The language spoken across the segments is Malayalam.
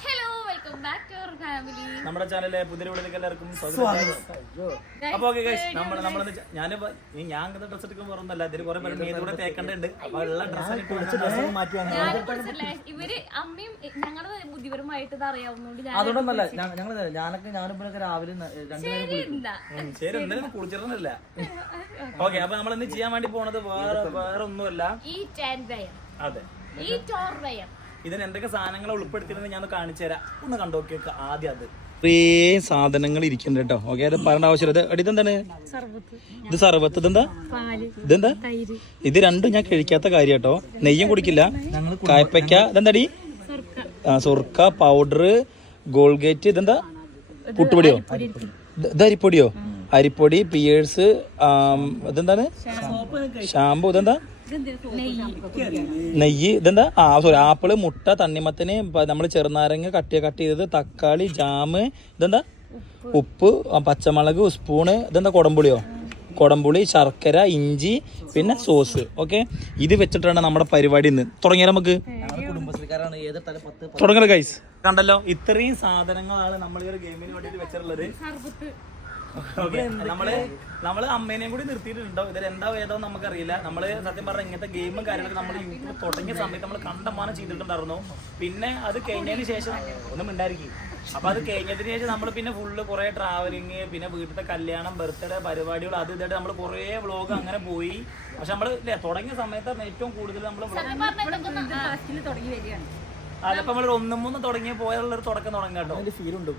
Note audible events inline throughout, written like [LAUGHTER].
Hello welcome back to our family നമ്മുടെ ചാനലിലെ പുതിയ വീട്ടിലേക്ക് എല്ലാവർക്കും സ്വാഗതം. അപ്പൊ ഓക്കെ ഗൈസ് നമ്മൾ നമ്മൾ ഞാൻ ഞാനിപ്പോ ഞാൻ ഡ്രസ് എടുക്കാൻ പറഞ്ഞല്ല ഇതിൽ കുറെ പേര് മീത് കൂടെ തേക്കണ്ടുണ്ട്. അപ്പൊ ഉള്ള ഡ്രസ് ഡ്രസ്സ് കുറിച്ചല്ലേ ഇവർ അമ്മയും ഞങ്ങൾ ബുദ്ധിപരമായിട്ട് ഇത് അറിയാവുന്നതുകൊണ്ട് ഞാൻ അതുകൊണ്ടൊന്നല്ല ഞ- ഞങ്ങൾ ഞാനൊക്കെ ഞാനും ഇവരൊക്കെ രാവിലെ ന- ശരി എന്താ ശരി എന്തായാലും കുളിച്ചിരുന്നില്ല ഓക്കെ [LAUGHS] അപ്പൊ നമ്മൾ ഇന്ന് ചെയ്യാൻ വേണ്ടി പോണത് വേറെ വേറെ ഒന്നുമല്ല ഈ ടാൻ വയർ അതെ. ഈ ഇതിന് എന്തൊക്കെ സാധനങ്ങൾ ഉൾപ്പെടുത്തിയിരുന്നത് ഞാൻ കാണിച്ചു തരാം ഒന്ന് കണ്ടോക്കി വെക്കുക ആദ്യം അത്. ഇത്രയും സാധനങ്ങൾ ഇരിക്കുന്നുണ്ട് കേട്ടോ. ഓക്കെ അത് പറയേണ്ട ആവശ്യമില്ല. ഇത് ഇതെന്താണ്? ഇത് സർബത്ത്. ഇതെന്താ? ഇതെന്താ? ഇത് രണ്ടും ഞാൻ കഴിക്കാത്ത കാര്യം കേട്ടോ. നെയ്യും കുടിക്കില്ല. കായപ്പയ്ക്ക ഇതെന്താടി? ആ സുർക്ക പൗഡർ ഗോൾഗേറ്റ് ഇതെന്താ? പുട്ടുപൊടിയോ? ഇത് അരിപ്പൊടിയോ? അരിപ്പൊടി പിയേഴ്സ് ഇതെന്താണ്? ഷാമ്പു ഇതെന്താ? നെയ്യ് ഇതെന്താ? ആ സോറി ആപ്പിൾ മുട്ട തണ്ണിമത്തന് നമ്മൾ ചെറുനാരങ്ങ കട്ടിയ കട്ട് ചെയ്തത് തക്കാളി ജാമ് ഇതെന്താ? ഉപ്പ് പച്ചമുളക് സ്പൂണ് ഇതെന്താ കൊടംപുളിയോ? കൊടംപുളി ശർക്കര ഇഞ്ചി പിന്നെ സോസ് ഓക്കെ? ഇത് വെച്ചിട്ടാണ് നമ്മുടെ പരിപാടി ഇന്ന്. തുടങ്ങിയാൽ നമുക്ക്? തുടങ്ങല കൈസ് കണ്ടല്ലോ ഇത്രയും സാധനങ്ങളാണ് നമ്മൾ ഈ ഒരു ഗെയിമിന് വേണ്ടിയിട്ട് വെച്ചിട്ടുള്ളത്. നമ്മൾ നമ്മൾ അമ്മേനെയും കൂടി നിർത്തിയിട്ടുണ്ടോ ഇതിൽ എന്താ വേദോ നമുക്കറിയില്ല. നമ്മൾ സത്യം പറഞ്ഞ ഇങ്ങനത്തെ ഗെയിമും കാര്യങ്ങളൊക്കെ നമ്മൾ യൂട്യൂബ് തുടങ്ങിയ സമയത്ത് നമ്മൾ കണ്ടമാനം ചെയ്തിട്ടുണ്ടായിരുന്നു. പിന്നെ അത് കഴിഞ്ഞതിന് ശേഷം ഒന്നും ഉണ്ടായിരിക്കും അപ്പൊ അത് കഴിഞ്ഞതിന് ശേഷം നമ്മൾ പിന്നെ ഫുള്ള് കുറെ ട്രാവലിങ് പിന്നെ വീട്ടിലത്തെ കല്യാണം ബർത്ത്ഡേ പരിപാടികൾ അത് ഇതായിട്ട് നമ്മൾ കുറെ വ്ളോഗ് അങ്ങനെ പോയി. പക്ഷെ നമ്മൾ തുടങ്ങിയ സമയത്താണ് ഏറ്റവും കൂടുതൽ നമ്മൾ അതിപ്പോ നമ്മൾ ഒന്നും മൂന്നും തുടങ്ങിയ പോയുള്ളൊരു തുടക്കം തുടങ്ങാം കേട്ടോ. ഫീൽ ഉണ്ട്.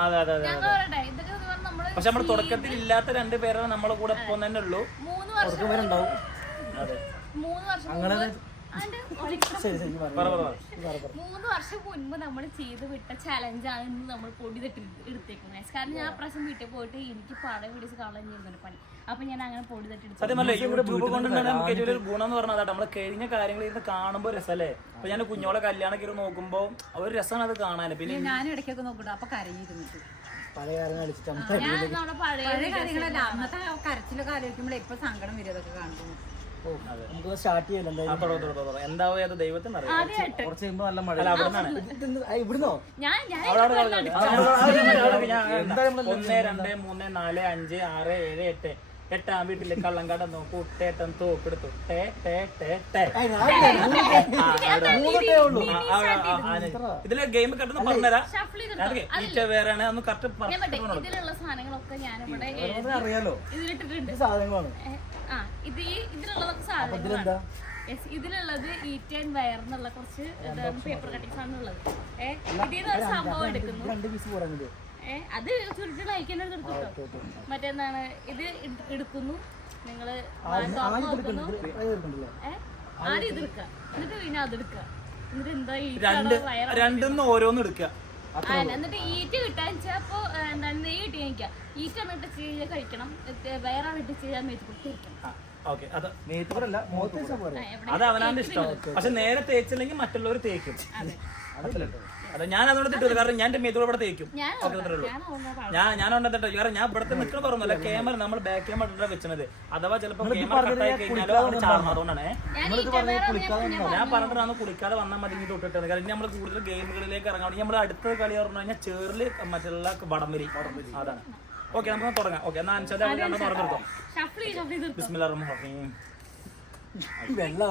അതെ അതെ അതെ പക്ഷെ നമ്മുടെ തുടക്കത്തിൽ ഇല്ലാത്ത രണ്ട് പേരാണ് നമ്മളെ കൂടെ ഇപ്പം തന്നെ ഉള്ളൂ. മൂന്ന് വർഷം ഇവരുണ്ടാവും അതെ. മൂന്ന് വർഷം മുമ്പ് അതിന്റെ [LAUGHS] ഒരു- ശരി ശരി പറ. പറ പറ. പറ. മൂന്ന് വർഷം മുൻപ് നമ്മൾ ചെയ്ത് വിട്ട ചലഞ്ചാണ് ഇന്ന് നമ്മൾ പൊടി തട്ടി എടുത്തേക്കുന്നത്. കാരണം ഞാൻ പ്രശ്നം പ്രാവശ്യം വീട്ടിൽ പോയിട്ട് എനിക്ക് പടം പിടിച്ച് കളഞ്ഞിരുന്നു പണി. അപ്പൊ ഞാൻ അങ്ങനെ പൊടി തട്ടി എടുത്തു. സത്യം പറഞ്ഞാൽ യൂട്യൂബ് കൊണ്ടുണ്ടാണ് നമുക്ക് ഏറ്റവും വലിയ ഗുണം എന്ന് പറഞ്ഞാൽ അതാ നമ്മൾ കഴിഞ്ഞ കാര്യങ്ങൾ ഇരുന്ന് കാണുമ്പോൾ രസമല്ലേ അപ്പൊ ഞാൻ കുഞ്ഞോളെ കല്യാണമൊക്കെ ഇരുന്ന് നോക്കുമ്പോൾ ഒരു രസമാണ് അത് കാണാൻ പിന്നെ ഞാനും ഇടയ്ക്കൊക്കെ നോക്കട്ടോ. അപ്പൊ കരഞ്ഞിരുന്നിട്ട്. പഴയ കാര്യങ്ങൾ അടിച്ചിട്ട് ഞാൻ നമ്മുടെ പഴയ പഴയ കാര്യങ്ങളല്ല അന്നത്തെ കരച്ചിലൊക്കെ ആലോചിക്കുമ്പോൾ ഇപ്പൊ സങ്കടം വരും അതൊക്കെ കാണുമ്പോൾ നമുക്ക് സ്റ്റാർട്ട്. എന്താവും ദൈവത്തിന് കുറച്ച് കഴിയുമ്പോ നല്ല മഴ. ഇവിടുന്നോ? ഞാൻ ഞാൻ. ഞാൻ- ഒന്ന് രണ്ട് മൂന്ന് നാല് അഞ്ച് ആറ് ഏഴ് എട്ട്. എട്ടാം വീട്ടിൽ കള്ളം കടന്നു കൂട്ടേട്ടൻ തോക്കെടുത്തു. ടേ ടേ ടേ ടേ. ഇതിലെ ഗെയിം കണ്ടെന്ന് പറഞ്ഞുതരാം. ഈറ്റ വേറെയാണ് ഒന്ന് കറക്റ്റ് എഴുതി അറിയാലോ. ഈ സാധനങ്ങളാണ്. ഇത് ഈ ഇതിലുള്ളതൊക്കെ ഇതിലുള്ളത് ഈറ്റ് ആൻഡ് വയർ എന്നുള്ള കുറച്ച് പേപ്പർ കട്ടിങ്സ് ആണ് ഉള്ളത് ഏഹ് ഇതിൽ നിന്ന് ഒരു സംഭവം എടുക്കുന്നു. അത് ചുരുട്ടുള്ള അയക്കേണ്ടത് എടുത്തു മറ്റെന്താണ് ഇത് എടുക്കുന്നു. നിങ്ങൾ നോക്കുന്നു. ആദ്യം ഇത് എടുക്കുക. എന്നിട്ട് പിന്നെ അത് എടുക്കുക. എന്നിട്ട് എന്താ ഈ രണ്ടിന്ന് ഓരോന്ന് എടുക്കുക. എന്നിട്ട് ഈറ്റ് കിട്ടാൻ വെച്ചാൽ അപ്പൊ എന്താണ് നെയ്യ് കിട്ടി കഴിക്കാം ഈറ്റാണ് ഇട്ട് ചെയ്ത് കഴിക്കണം. വയറാണ് ഇട്ട് മേത്ത് കൊടുത്തിരിക്കണം എവിടെ അത് അവനാന്റെ ഇഷ്ടം പക്ഷെ നേരെ തേച്ചില്ലെങ്കിൽ മറ്റുള്ളവർ തേക്കും. അതെ ഞാൻ അതുകൊണ്ട് തിട്ടു കാരണം ഞാൻ എന്റെ മേത്തോട് ഇവിടെ തേക്കും. ഞാൻ ഓക്കെ അത്രേ ഉള്ളൂ. ഞാൻ ഉണ്ടെന്നിട്ടോ കാരണം ഞാൻ ഇവിടുത്തെ നിൽക്കണ പറഞ്ഞല്ല ക്യാമറ നമ്മൾ ബാക്ക് ക്യാമറ ഇട്ടാ വെച്ചത് അഥവാ ചിലപ്പോ ക്യാമറ കട്ടായി കഴിഞ്ഞാലോ അത് ചാടണം അതുകൊണ്ടാണ്. ഞാൻ പറഞ്ഞിട്ടാണ് കുളിക്കാതെ വന്നാൽ മതി. തൊട്ടിട്ടത് കാരണം ഇനി നമ്മൾ കൂടുതൽ ഗെയിമുകളിലേക്ക് ഇറങ്ങാൻ നമ്മൾ അടുത്ത കളി പറഞ്ഞു കഴിഞ്ഞാൽ ചേറിൽ മറ്റുള്ള വടംവലി. അതാണ്. ഓക്കെ നമുക്ക് തുടങ്ങാം. ഓക്കെ എന്നാ അനുസരിച്ച് അവിടെ നമ്മൾ ബിസ്മില്ലാ റഹ്മാൻ റഹീം. വെള്ളം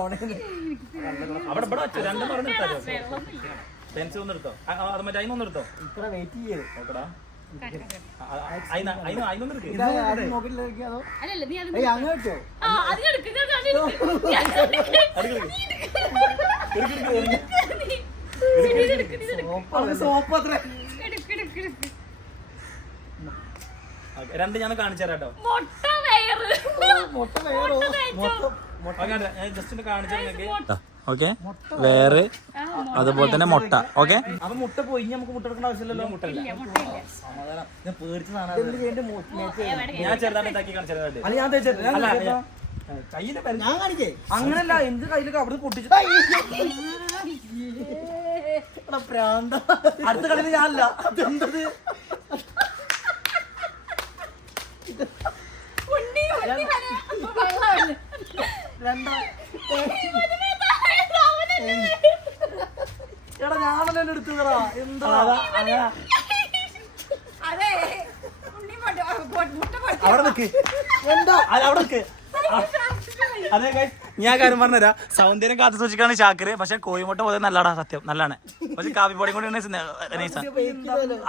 അവിടെ ഇവിടെ വെച്ചു. രണ്ടും വെള്ളമൊന്നുമില്ല. പെൻസിൽ ഒന്ന് എടുത്തോ. അത് മറ്റേ അതിനൊന്നും എടുത്തോ. ഇത്ര വെയിറ്റ് ചെയ്യേ. നോക്കടാ. രണ്ട് ഞാൻ കാണിച്ചു തരാം കേട്ടോ. മുട്ട ജസ്റ്റ് ഒന്ന് കാണിച്ചു ഓക്കെ? വേറെ അതുപോലെ തന്നെ മുട്ട. ഓക്കെ? അപ്പൊ മുട്ട പോയി നമുക്ക് മുട്ട എടുക്കേണ്ട ആവശ്യമില്ലല്ലോ? ഞാൻ പേടിച്ച ഞാൻ ചെറുതായിട്ട് അല്ല ഞാൻ അങ്ങനല്ല എന്ത് കയ്യിലൊക്കെ അവിടെ പൊട്ടിച്ചു പ്രാന്ത. അടുത്ത കളിയിൽ ഞാനല്ല. വെള്ളമാണ്. രണ്ടാ എടാ ഞാനല്ലേ എന്നെ എടുത്തു തരാ. എന്താ. അവിടെ നിക്ക്. എന്താ? അവിടെ നിക്ക്. അതെ guys, ഞാൻ കാര്യം പറഞ്ഞുതരാം. സൗന്ദര്യം കാത്തു സൂക്ഷിക്കാണ് ഷാക്കിര് പക്ഷെ കോഴിമുട്ട പോലെ നല്ലടാ സത്യം. നല്ലതാണ്. പക്ഷെ കാപ്പിപ്പൊടി കൂടി നൈസാണ്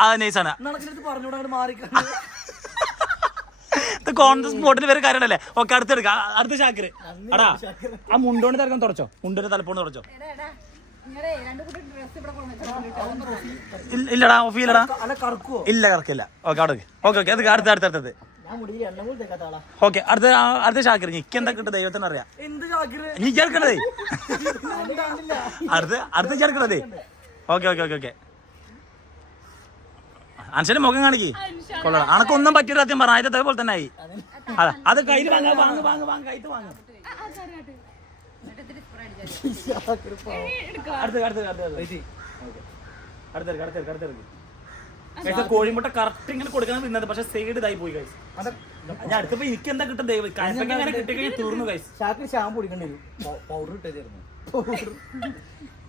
ആ നൈസാണ് ഇത് കോൺഗ്രസ് സ്പോട്ടിന് വരെ കാര്യമല്ലേ ഓക്കെ അടുത്തെടുക്ക. അടുത്ത ചാക്കര് അടാ ആ മുണ്ടോണ്ട് തിരക്കം തുടച്ചോ മുണ്ടോന്റെ തലപ്പോണ്ട് തുടച്ചോ എടാ, എടാ, നിങ്ങളെ രണ്ട് കൂട്ടം ഡ്രസ് ഇവിടെ കൊണ്ടുവന്നിട്ടുണ്ട് ഇല്ല- ഇല്ലടാ ഓഫ് ഇല്ലടാ. ഇല്ല കറക്കില്ല. ഓക്കെ അവിടെ ഓക്കെ ഓക്കെ അത് അടുത്ത അടുത്ത അടുത്തത്. ഓക്കെ അടുത്ത അടുത്ത ഷാക്കിര് എനിക്ക് എന്താ കിട്ടും ദൈവത്തിന് അറിയാം നീ ചേർക്കണതേ അടുത്ത അടുത്ത ചേർക്കണതേ ഓക്കെ ഓക്കെ ഓക്കെ ഓക്കെ. അൻഷന്റെ മുഖം കാണിക്ക്. കൊള്ളാം. അനക്കൊന്നും പറ്റിയിട്ട് സത്യം പറഞ്ഞു. ആദ്യത്തെ പോലെ തന്നെ ആയി. അതെ. അത്. കയ്യിൽ വാങ്ങ വാങ്ങ് വാങ്ങ് വാങ്ങ് കയ്ത്ത് വാങ്ങ്. കോഴിമുട്ട കറക്റ്റ് ഇങ്ങനെ കൊടുക്കണം തിന്നത്. പക്ഷെ സൈഡ് ഇതായി പോയി കൈസ് ഞാൻ അടുത്തപ്പോ എനിക്ക് എന്താ കിട്ടും ദൈവം? അങ്ങനെ കിട്ടി? കഴിഞ്ഞാൽ തീർന്നു കൈസ് ചാക്കിൽ ഷാമ്പു കുടിക്കേണ്ടി വരും. പൗഡർ ഇട്ടായിരുന്നു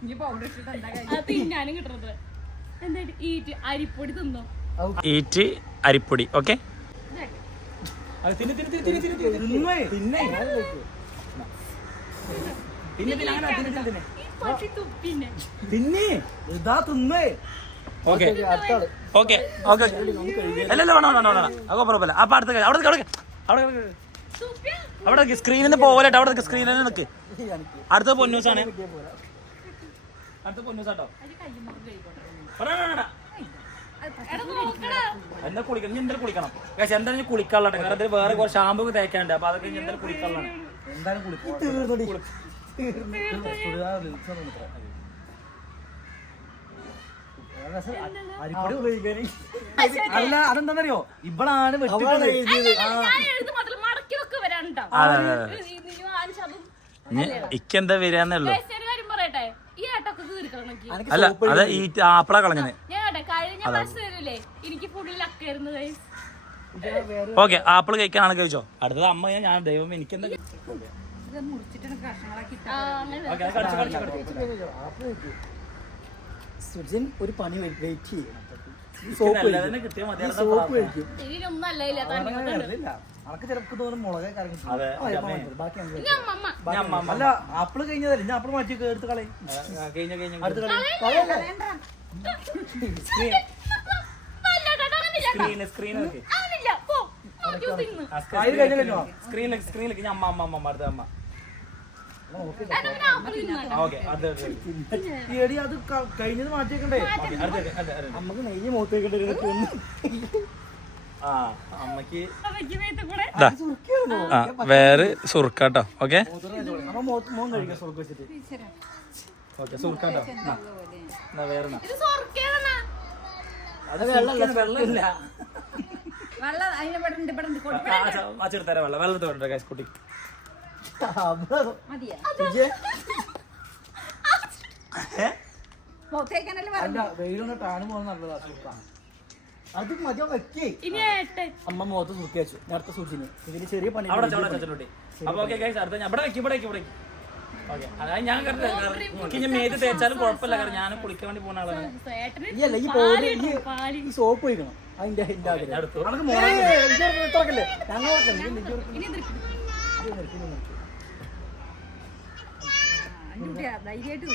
ഇനി പൗഡർ ഇട്ടിട്ട് എന്താ കിട്ടുന്നത് ഈറ്റ് അരിപ്പൊടി തിന്നോ? ഈറ്റ് അരിപ്പൊടി ഓക്കെ? ഈ പട്ടി തുപ്പിന്നെ. പിന്നെ ഇതാ തിന്നേ. ഓക്കെ. അല്ലല്ല വേണം വേണം വേണം അതൊക്കെ കുഴപ്പമില്ല. അപ്പൊ അടുത്ത കാര്യം. അവിടെ സ്ക്രീനിൽ നിന്ന് പോകലട്ടെ അവിടെ നിക്ക്. സ്ക്രീനിൽ നിൽക്ക് അടുത്ത പൊന്നൂസാണ്. അടുത്ത പൊന്നൂസ് എന്താ കുളിക്കണം ഇനി എന്തായാലും കുളിക്കണം? പക്ഷെ എന്തായാലും കുളിക്കാനുള്ള കാരണം വേറെ കുറച്ച് ഷാമ്പു തേക്കാണ്ട് അപ്പൊ അതൊക്കെ ഇനി എന്തായാലും കുളിക്കാനുള്ളതാണ്. എന്തായാലും കുളിക്കും. അല്ല അതെന്താന്നറിയോ? ഇവളാണ് ഞാൻ ഇക്കെന്താ വരാന്നേ ഈ ഏട്ടൊക്കെ തീർക്കണം അല്ല അത് ഈ ആപ്പിള കളഞ്ഞത്. ഞാൻ കഴിഞ്ഞ പ്രാവശ്യം തരില്ലേ എനിക്ക് ഫുള്ളിൽ അക്കായിരുന്നു guys. ഓക്കെ ആപ്പിൾ കഴിക്കാനാണ് കഴിച്ചോ? അടുത്തത് അമ്മ ഞാൻ ദൈവം കടിച്ചു കടിച്ചു സുജൻ ഒരു പണി വെയിറ്റ് ചെയ്യണം സോപ്പ് കഴിക്കും. സോപ്പ്. കഴിക്കും. അനക്ക് ചിലപ്പോ തോന്നും മുളക് കറങ്ങി അതെ, ബാക്കി അങ്ങ് ഇനി ഞാൻ അമ്മ, അമ്മ. അല്ല ആപ്പിൾ കഴിഞ്ഞതല്ലേ? ഞാൻ ആപ്പിൾ മാറ്റി എടുത്ത് കളയും. ആ, കഴിഞ്ഞ കഴിഞ്ഞ അടുത്ത് കളയും. അല്ല കേട്ടോ അങ്ങനില്ല കേട്ടോ. സ്ക്രീൻ സ്ക്രീനിലേക്ക് സ്ക്രീനിലേക്ക് ഞാൻ അമ്മ അമ്മ അമ്മ അടുത്ത അമ്മ. അത് കഴിഞ്ഞത് മാറ്റിയേക്കണ്ടേ? നമുക്ക് നെയ്യ് മൂത്ത് വേറെ സുർക്കാട്ടോ ഓക്കെ? കുട്ടി. മതിയാ? ഏ? മുഖത്തേക്കാനല്ലേ പറഞ്ഞു അല്ല വെയിലൊന്ന് ടാണ് പോകുന്ന നല്ലതാ സുർക്ക. അത് മതിയോ വെക്കേ ഇനി അമ്മ മുഖത്ത് വെച്ചു ഞാൻ അടുത്ത ഇതിന് ചെറിയ പണി അവിടെ അവിടെ വെച്ചോ, അപ്പൊ ഓക്കെ ഗൈസ് അടുത്ത ഞാൻ ഇവിടെ വെക്കും ഇവിടെ വെക്കും ഇവിടെ ഓക്കെ അതായത് ഞാൻ കറക്റ്റ് ഞാൻ മേത്ത് തേച്ചാലും കുഴപ്പമില്ല കാരണം ഞാൻ കുളിക്കാൻ വേണ്ടി പോകുന്ന ആളാണ് ഈ അല്ല ഈ പാൽ ഈ സോപ്പ് ഒഴിക്കണം അതിന്റെ മോളെ തുറക്കല്ലേ ഞങ്ങൾ ധൈര്യമായിട്ട്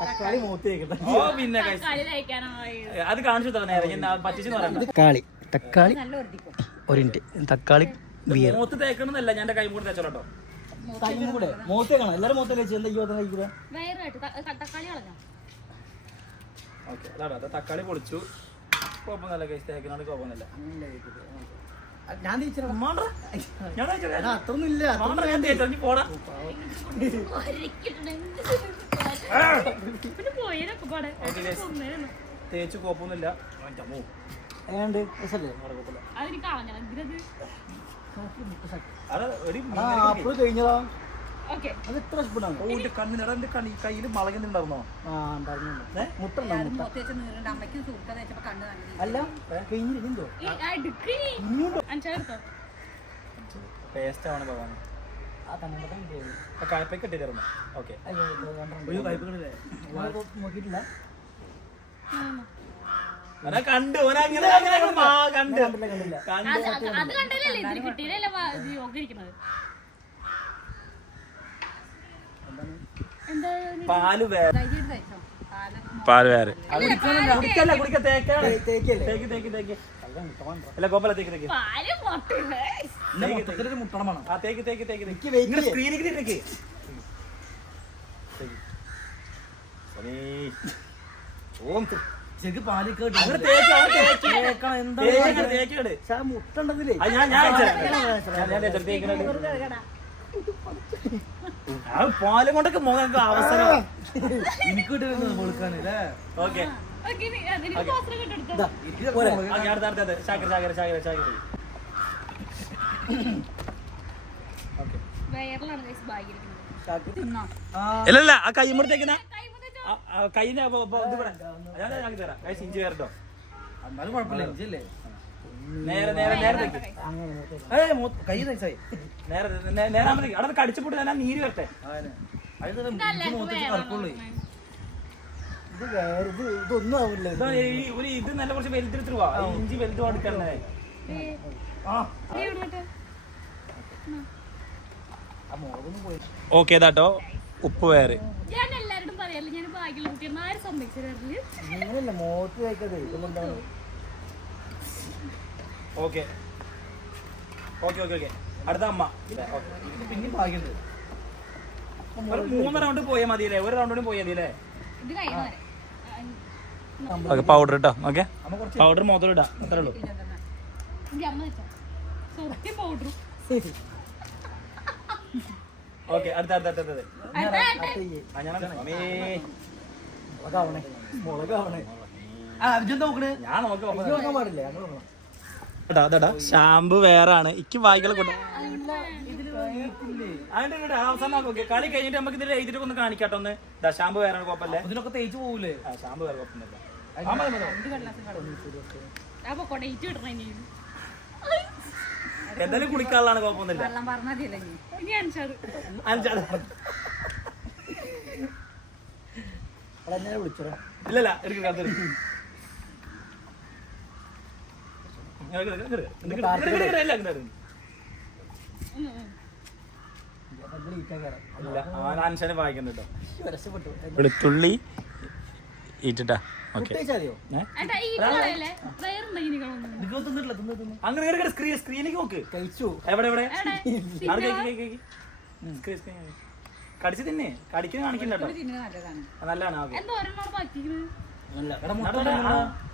തക്കാളി. മൂത്ത് വെക്കട്ടെ ഓ പിന്നെ പോയത്. അത് കാണിച്ചു തന്നെ പറ്റിച്ചെന്ന് പറയാം തക്കാളി തക്കാളി ഒരു മിനിറ്റ്. തക്കാളി മൂത്ത് തേക്കണമെന്നല്ല ഞാൻ എന്റെ കൈ കൂടെ തേച്ചോട്ടോ കൂടെ? മൂത്ത് വെക്കണം എല്ലാരും മൂത്ത് വെച്ച് എന്താ ഈ കഴിക്കുക വയറായിട്ട് ത- തക്കാളി കളഞ്ഞോ? ഓക്കെ അതാണ്. അത് തക്കാളി പൊളിച്ചു കുഴപ്പമൊന്നുമില്ല ഗൈസ് തേക്കിനോട് കുഴപ്പമൊന്നുമില്ല. ഞാൻ അത്രയൊന്നും ഇല്ല ഞാൻ തേച്ചോ, കോപ്പൊന്നുമില്ല ആപ്പിൾ കഴിഞ്ഞതാ. അത് എത്ര സ്പൂണാണ് ഓ, എന്റെ കണ്ണിന് എന്റെ കണ്ണി കയ്യിൽ മളകുന്നുണ്ടായിരുന്നോ ആ ഉണ്ടായിരുന്നു. മുട്ട അല്ല അഞ്ചാ എടുത്തോ? പേസ്റ്റ് ആണ് ഭഗവാൻ കായപ്പൊക്കെ ഇട്ടിരുന്നു ഓക്കെ. നോക്കിയിട്ടില്ല. കണ്ടു. ഓനാ അങ്ങനെ അങ്ങനെ മാ കണ്ടു. കണ്ടില്ല കണ്ടില്ല. അത് കണ്ടല്ലേ? ഇതിന് കിട്ടിയില്ലല്ലേ? യോഗ ഇരിക്കണത് പാൽ വേറെ. പാൽ വേറെ. കുടിക്കല്ല കുടിക്ക തേക്കാണ്. തേക്കല്ലേ? തേക്ക് തേക്ക് തേക്ക്. അല്ല കോപ്പല തേക്ക് തേക്ക്. ആ തേക്ക് തേക്ക് തേക്ക് തേക്ക്. ഇങ്ങനെ ഞാൻ തേക്ക് ഓം തു- ശരിക്കും പാലിക്ക് ആ പാലും കൊണ്ടൊക്കെ മുഖം അവസരം. എനിക്ക് കിട്ടുന്നത് കൊടുക്കാൻ അല്ലേ? ഓക്കെ. ഇല്ലല്ല ആ കൈ മുറിത്തേക്കുന്ന കൈ മുതൽ കൈന്റെ ഇത് ഇവിടെ. ഞാൻ ഇഞ്ചി കയറട്ടോ എന്നാലും കുഴപ്പമില്ല ഇഞ്ചല്ലേ നേരെ നേരെ നേരെ ഏ കൈ നേരെ നേരെ അവിടെ നീര് വരട്ടെ. ഇതൊന്നും ആവില്ല ഒരു ഇത് നല്ല കുറച്ച് പോവാ ഇഞ്ചി വലുത് ഓക്കെ ഇതാട്ടോ ഉപ്പ് വേറെ. ഞാൻ എല്ലാരോടും പറയാലോ ഞാൻ ബാഗിൽ കുട്ടിയാണ് സംബന്ധിച്ചു മോത്ത് കഴിക്കാതെ ഓക്കെ. Okay okay okay. അടുത്ത അമ്മ. പിന്നെ ഭാഗ്യണ്ട് ഒരു മൂന്ന് റൗണ്ട് പോയാൽ മതിയല്ലേ? ഒരു റൗണ്ട് കൂടി പോയാൽ മതി അല്ലേ ഓക്കെ പൗഡർ ഇട്ടോ. ഓക്കെ. അമ്മ കുറച്ച് പൗഡർ മൊത്തം ഇടാം. അത്രേ ഉള്ളൂ. ഓക്കെ അടുത്ത അടുത്ത അടുത്ത അടുത്തത് ഞാൻ നോക്കാം. പാടില്ല? അതെടാ ഷാമ്പു വേറാണ്. ഇക്ക് വായിക്കള കൊണ്ട് അതിന്റെ അവസാനം ഓക്കെ കളി കഴിഞ്ഞിട്ട് നമുക്ക് ഇതിൽ എഴുതിട്ട് ഒന്ന് കാണിക്കാട്ടോ ഒന്ന്. ദാ ഷാമ്പു വേറെ കുഴപ്പമില്ല. ഇതിനൊക്കെ തേച്ച് പോകൂലേ ആ ഷാമ്പു വേറെ കുഴപ്പമൊന്നുമില്ല. എന്തായാലും കുളിക്കാനുള്ളതാണ് കുഴപ്പമൊന്നുമില്ല. വെള്ളം പറഞ്ഞാൽ വായിക്കുന്നു കേട്ടോ. വെളുത്തുള്ളി ഈറ്റിട്ടാ അങ്ങനെ സ്ക്രീൻ സ്ക്രീനിലേക്ക് നോക്ക്. കഴിച്ചു. എവിടെ എവിടെ? കടിച്ച് തിന്നെ. കടിക്കുന്ന നല്ലതാണ്.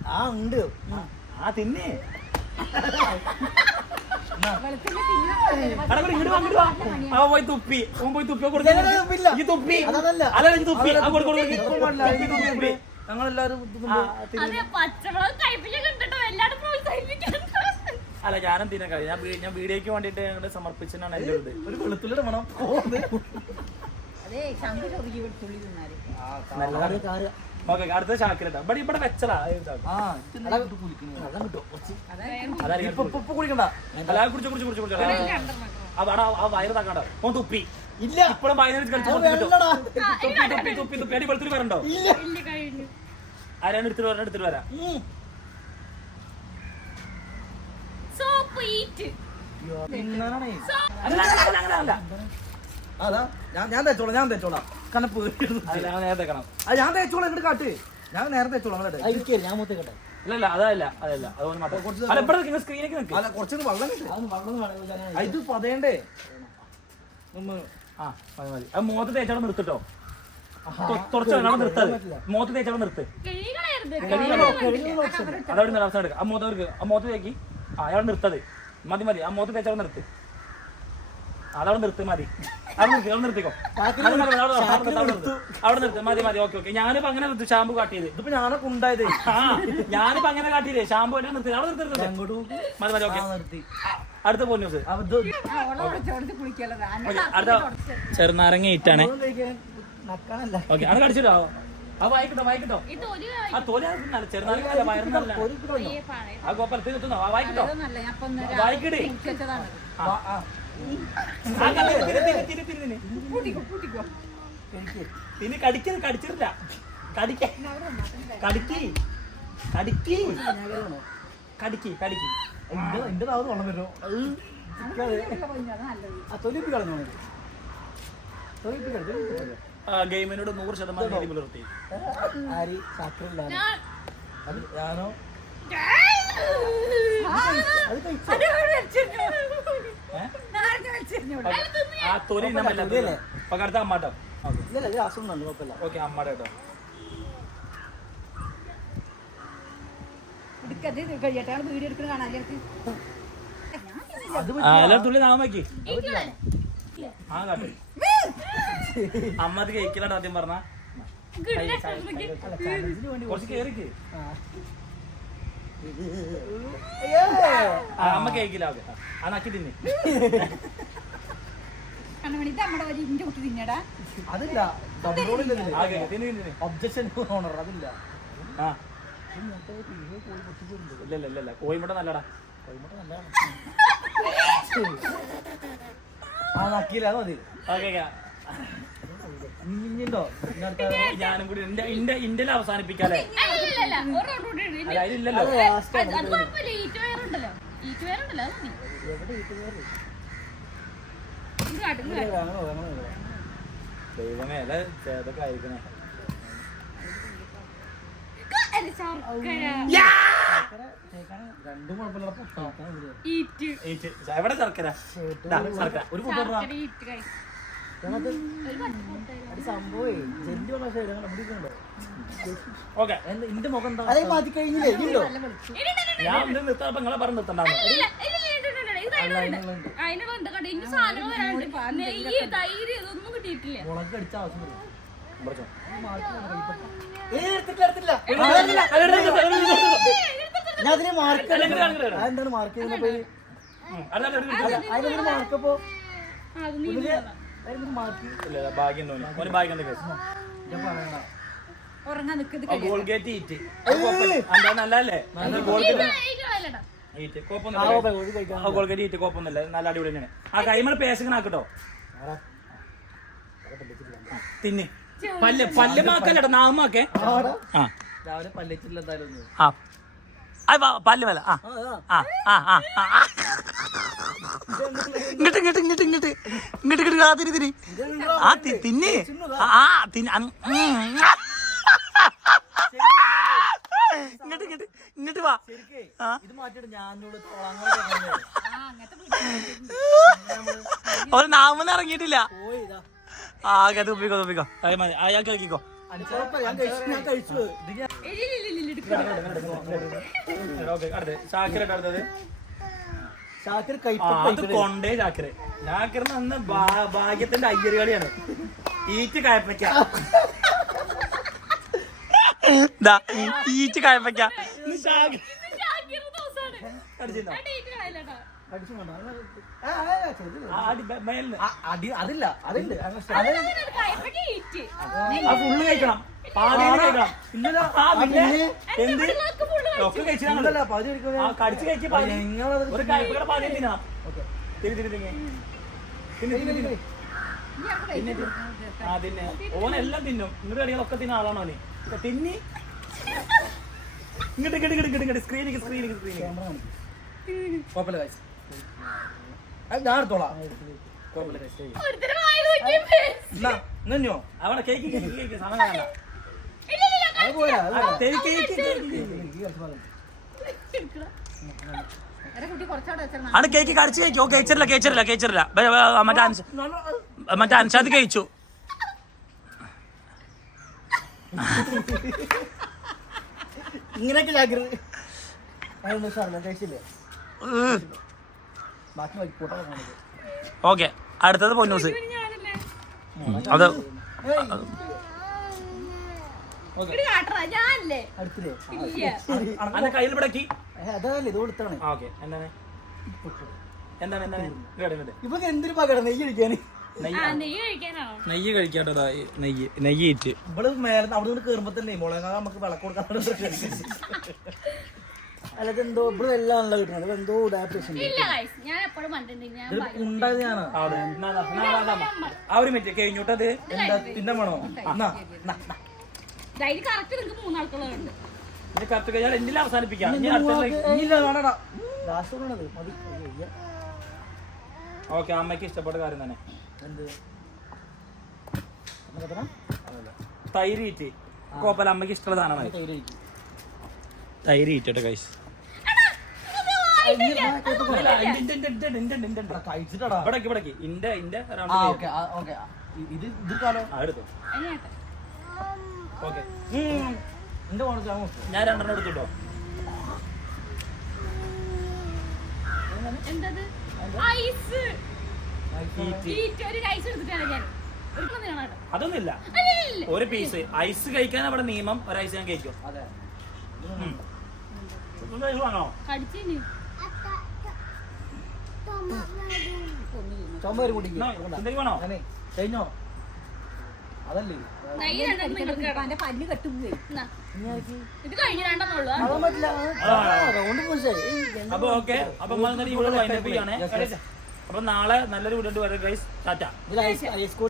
ആ ഉണ്ട്. ആ തിന്നെ. പോയി തുപ്പി. അവൻ പോയി തുപ്പി. കൊടുത്തു ഇല്ല, ഈ തുപ്പി. അതല്ല. അല്ല തുപ്പി. ഞങ്ങളെല്ലാരും അല്ല ഞാനും തിന്നെ കഴിയും ഞാൻ ഞാൻ വീഡിയോക്ക് വേണ്ടിട്ട് ഞങ്ങളുടെ സമർപ്പിച്ചാണ് അതിന്റെ ഇത്. ഒരു വെളുത്തുള്ളിയുടെ മണം നല്ലതാണ് കാറ് ഓക്കെ അടുത്ത ചാക്കിലിട്ടാ ഇവിടെ ഇവിടെ വെച്ചടാ. കുളിക്കണ്ട. കുടിച്ചു കുടിച്ചു കുടിച്ചു കുടിച്ചു അവിടെ ആ വയറ് തക്കാണ്ട. ഓൻ തുപ്പി. ഇല്ല. ഇപ്പോഴും വയറ് അത് തുപ്പി തുപ്പി തുപ്പി അടി വെളുത്തിൽ വരണ്ടോ? ഇല്ല. കഴിഞ്ഞു. ആരാണ് എടുത്തിട്ട് വരാൻ എടുത്തിട്ട് വരാം. Soap eat. അതാ ഞാൻ ഞാൻ തേച്ചോളാം ഞാൻ തേച്ചോളാം. കാരണം പേടിയാണ് അല്ല, ഞാൻ നേരത്തെ കാണാം ആ ഞാൻ തേച്ചോളാം ഇങ്ങോട്ട് കാട്ട്. ഞാൻ നേരെ തേച്ചോളാം ഇരിക്കേ ഞാൻ മൂത്തേ കേട്ടെ. ഇല്ല ഇല്ല അതല്ല അതല്ല അതുകൊണ്ട് മാത്രം. അല്ല വെള്ളം കിട്ടും. ആ, ഇത് പതയണ്ടേ? ആ മതി മതി. അത് മോത്ത് തേച്ചവിടെ നിർത്തിട്ടോ തുടച്ച് നിർത്തത്. നിർത്ത്. അതവിടെ നിന്ന് അവസാനം എടുക്കാം. ആ മോത്ത് ആ മോത്ത് തേക്കി. ആ അയാൾ നിർത്തത്. മതി മതി ആ മോത്ത് തേച്ചവിടെ നിർത്ത്. അതവിടെ നിർത്തി മതി. അവിടെ നിർത്തി അവിടെ നിർത്തിക്കോ. മതി, മതി, അവിടെ നിർത്തി. മതി മതി. Okay okay. ഞാനിപ്പോ അങ്ങനെ നിർത്തി ഷാമ്പു കാട്ടിയത് ഇതിപ്പോ ഞാനൊക്കെ ഉണ്ടായത് ആ ഞാനിപ്പോ അങ്ങനെ കാട്ടിയില്ലേ ഷാമ്പു ആയിട്ട് നിർത്തി. അവിടെ നിർത്തി നിർത്തി. അങ്ങോട്ട് നോക്ക്. മതി മതി ഓക്കെ. അടുത്ത പോലെ ന്യൂസ്. അടുത്ത ചെറുനാരങ്ങ ഈറ്റാണ്. ഓക്കെ അത് കടിച്ചിട്ടോ? ആ വായിക്കട്ടോ വായിക്കട്ടോ ഇത് ഒരു ആ തോല നല്ല വയറുന്നല്ല ആ ആ വായിക്കട്ടോ വായിക്കട്ടെ വായിക്കടി കടിക്കത് കടിച്ചിട്ടില്ല. കടിക്ക. കടിക്കി. കടിക്കി. കടിക്കി കടിക്ക്. എന്റെ എന്റെ നാവ് വെള്ളം വരുമോ ആ തൊലിപ്പി കളഞ്ഞോ? തൊലിപ്പി കളഞ്ഞു? ആ, ഗെയിമിനോട് നൂറ് ശതമാനം നീതി പുലർത്തി ഞാനോ? അത് കഴിച്ചു? ആ തൊലി പറ്റാത്തല്ലേ അപ്പൊ അടുത്ത അമ്മാട്ടോ ഇല്ല ഇത് അസുഖം കുഴപ്പമില്ല. ഓക്കെ അമ്മാടെ കേട്ടോ. തുള്ളി വേണം. ആ കാട്ട്. അമ്മ അത് കേക്കിലാണ് ആദ്യം പറഞ്ഞ. കുറച്ച് കേറിക്ക്. അമ്മ കേക്കില്ല ഓക്കെ ആ. നക്കി തിന്നെ. [LAUGHS] കണ്ണമണി ഇത് നമ്മുടെ ഒരു ഇഞ്ചി കുട്ടി തിന്നടാ. അതില്ല. ഒബ്ജക്ഷൻ ഓണർ അതില്ല. ഇല്ല കോയിമുട്ട നല്ലടാ ആ നക്കിയില്ല അത് മതി. ഓക്കെ ഇഞ്ഞിണ്ടോ ഞാനും കൂടി ഇന്റെ ഇന്റെ ഇന്ത്യയിൽ അവസാനിപ്പിക്കാല്ലേ? ദൈവമേ അല്ല ചേതൊക്കെ. രണ്ടും കുഴപ്പമില്ല. പൊട്ടാ? എവിടെ ശർക്കര? ശർക്കര. ഒരു ഇന്റെ മുഖം എന്താ? അതേ മാറ്റി കഴിഞ്ഞില്ലേ? ഞാൻ നിർത്താൻ നിങ്ങളെ പറഞ്ഞു നിർത്തണ്ടാന്ന്. അതിനുള്ളിലുണ്ട്. കണ്ടോ, ഇനി സാധനങ്ങൾ വരാനുണ്ട്. നെയ്യ്, തൈര് ഇതൊന്നും കിട്ടിയിട്ടില്ല. ഞാൻ അതിന് മാർക്ക് അതെന്താണ് മാർക്ക് ചെയ്യുന്നപ്പോ. അതിനൊരു മാർക്ക് ഭാഗ്യം തോന്നി. ഭാഗ്യം ഞാൻ പറയണ്ട. ഉറങ്ങാൻ നിൽക്കുന്നത് ആ, ഗോൾഗേറ്റ് ഈറ്റ് നല്ലല്ലേ നല്ല ഗോൾഗേറ്റ്. ഈറ്റ് ഈറ്റ് കുഴപ്പമൊന്നുമില്ല. നല്ല അടിപൊളി തന്നെയാണ്. ആ കൈമൾ പേശകനാക്കട്ടോ തിന്ന്. പല്ല് പല്ല് മാക്കല്ലട്ടോ നാമാക്കെ ആടാ ആ. രാവിലെ പല്ലിച്ചില്ല എന്തായാലും ആ. ആ, പല്ല് മേല. ആ. ആ ആ. ആ ആ ആ. ഇങ്ങട്ട് ഇങ്ങട്ട് ഇങ്ങട്ട് ഇങ്ങട്ട്. ഇങ്ങട്ട് ഇങ്ങട്ട് ആ തിരി തിരി. ആ തി- തിന്ന്. ആ തിന്ന്. ഇങ്ങട്ട് ഇങ്ങോട്ട് ഇങ്ങോട്ട് വാ. ശരിക്കേ ഇത് വീഡിയോ ഒരു നാമെന്ന് ഇറങ്ങിയിട്ടില്ല. ആകെ തുപ്പിക്കോ തുപ്പിക്കോ. അതെ മതി. അയാൾക്ക് കേൾക്കിക്കോ ഞാൻ അടുത്തത് അത് കൊണ്ടേ ചാക്കര് ചാക്കറിന് അന്ന് ഭാഗ്യത്തിന്റെ അയ്യര് കളിയാണ് ഈറ്റ് കയപ്പയ്ക്ക അതില്ല. ആ ഫുള്ള് കഴിക്കണം കടിച്ച് കഴിച്ച് ഒരു പാതി തിരി തിരി പിന്നെ ഓനെല്ലാം തിന്നും. ഇങ്ങോട്ട് കടികളൊക്കെ തിന്ന ആളാണോ അവന്. ഇപ്പൊ തിന്നി ഇങ്ങോട്ട് ഇങ്ങോട്ട് ഇങ്ങോട്ട് ഇങ്ങോട്ട് സ്ക്രീനിക്ക് സ്ക്രീനിക്ക് സ്ക്രീനിക്ക്. കുഴപ്പമില്ല ഞാൻ എടുത്തോളാം. കുഴപ്പമില്ല നിന്നോ അവിടെ കേക്ക് കേക്ക് വെച്ചാൽ ആണ് കേക്ക് കടിച്ച്. കഴിക്കും ഓ കഴിച്ചിട്ടില്ല ബ- ബ- മറ്റേ മറ്റേ അൻഷാദ് കഴിച്ചു. ഇങ്ങനെയൊക്കെ ജാഗ്രത ഓക്കെ അടുത്തത് പൊന്നൂസ്. അത് കയ്യിൽ പിടക്കി. അതല്ലേ ഇത് കൊടുത്താണ് ആ എന്താണ്? എന്താണ്? എന്താണ്? ഇവക്ക് എന്തൊരു പകട നെയ്യ് ഒഴിക്കാന്? ആ, നെയ്യ് നെയ്യ് കഴിക്കാനാണോ? നെയ്യ് കഴിക്കാട്ടോ നെയ്യ് നെയ്യ് ഇറ്റ് ഇവൾ മേലെ അവിടെ നിന്ന് കേറുമ്പോ തന്നെ മുളകാ നമുക്ക് വിളക്ക് കൊടുക്കാൻ അല്ല ഇതെന്തോ ഇവിടെ എല്ലാം നല്ല കിട്ടുന്നത് എന്തോ ഉണ്ടായത് ഞാനാ? ആ, ഒരു മിനിറ്റ് കഴിഞ്ഞോട്ടത്. എന്താ പിന്നെ വേണോ? എന്തിലും അവസാനിപ്പിക്കാം? ഓക്കെ അമ്മയ്ക്ക് ഇഷ്ടപ്പെട്ട കാര്യം തന്നെ. എന്ത്? തൈര് ഈറ്റ്. കോപ്പല അമ്മയ്ക്ക് ഇഷ്ടമുള്ള സാധനമായി തൈര് ഈറ്റോട്ടെ കൈസ് ഞാൻ രണ്ടെണ്ണം എടുത്തുട്ടോ. എന്തത്? ഐസ്. അതൊന്നുമില്ല. ഒരു പീസ് ഐസ് കഴിക്കാൻ അവിടെ നിയമം. ഒരു ഐസ് ഞാൻ കഴിക്കും. വാങ്ങണോ? എന്തെങ്കിലും വേണോ? കഴിഞ്ഞോ? അതല്ലേ? പല്ല് കെട്ടുപോയി അപ്പൊ ഓക്കെ അപ്പൊ ഇവിടെ വൈൻഡപ്പ് ചെയ്യാണ് അപ്പൊ നാളെ നല്ലൊരു വീഡിയോ വരും ഗൈസ് ടാറ്റ